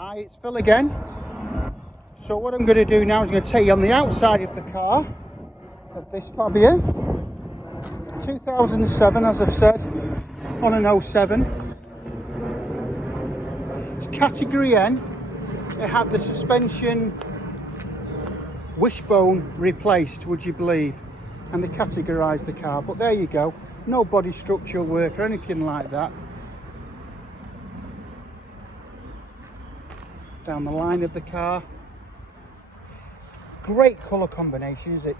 Hi, it's Phil again. So what I'm going to do now is going to take you on the outside of the car, of this Fabia. 2007, as I've said, on an 07. It's category N. It had the suspension wishbone replaced, would you believe? And they categorised the car, but there you go. No body structural work or anything like that. Down the line of the car. Great colour combination, is it?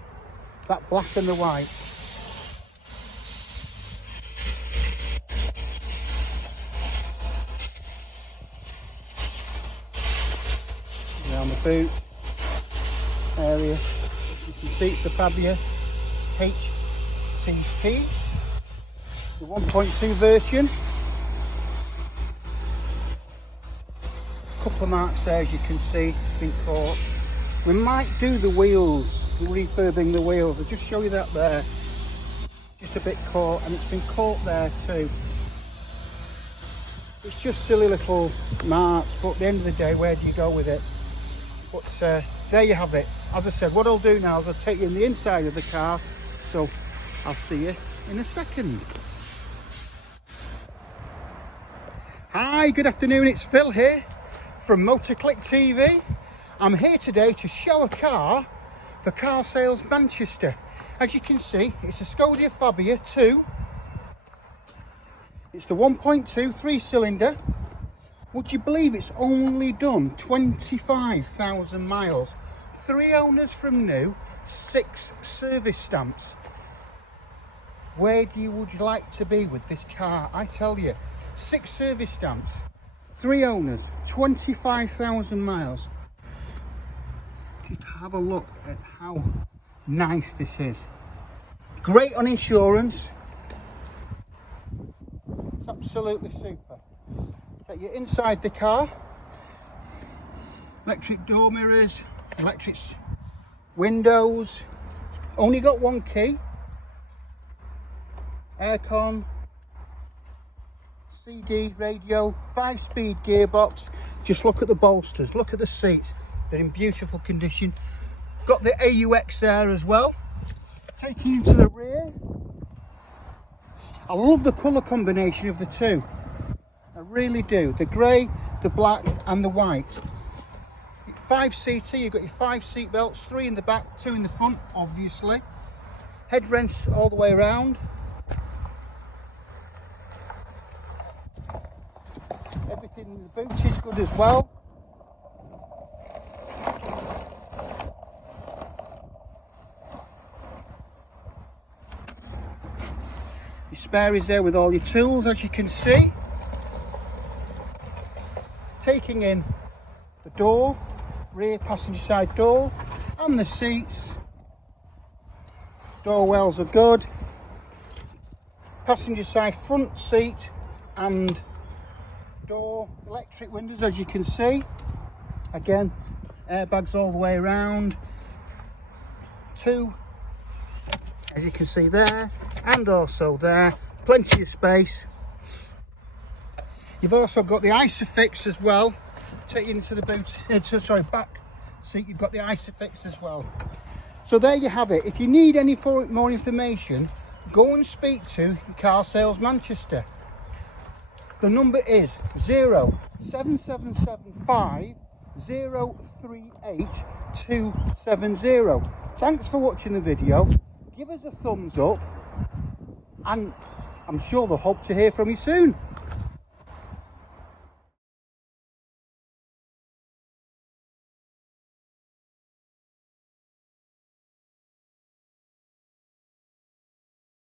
That black and the white. Around the boot area, you can see it's the Fabia HTP, the 1.2 version. Couple of marks there, as you can see, it's been caught. We might do the wheels, refurbing the wheels. I'll just show you that there. Just a bit caught, and it's been caught there too. It's just silly little marks, but at the end of the day, where do you go with it? But there you have it. As I said, what I'll do now is I'll take you in the inside of the car, so I'll see you in a second. Hi, good afternoon, it's Phil here from MotorClick TV. I'm here today to show a car for Car Sales Manchester. As you can see, it's a Skoda Fabia 2. It's the 1.2 3-cylinder. Would you believe it's only done 25,000 miles? 3 owners from new, 6 service stamps. Where would you like to be with this car? I tell you, 6 service stamps, 3 owners, 25,000 miles. Just have a look at how nice this is. Great on insurance. It's absolutely super. Take you inside the car. Electric door mirrors, electric windows. Only got 1 key. Aircon, CD, radio, 5-speed gearbox. Just look at the bolsters, look at the seats. They're in beautiful condition. Got the AUX there as well. Taking you to the rear. I love the colour combination of the two. I really do. The grey, the black and the white. 5-seater, you've got your 5 seat belts, 3 in the back, 2 in the front, obviously. Head rests all the way around. Everything in the boot is good as well. Your spare is there with all your tools, as you can see. Taking in the door, rear passenger side door, and the seats. Door wells are good. Passenger side front seat and door, electric windows, as you can see. Again, airbags all the way around. 2, as you can see there, and also there. Plenty of space. You've also got the ISOFIX as well. Take you into the boot, back seat. You've got the ISOFIX as well. So there you have it. If you need any more information, go and speak to your Car Sales Manchester. The number is 07775 038 270. Thanks for watching the video. Give us a thumbs up, and I'm sure they'll hope to hear from you soon.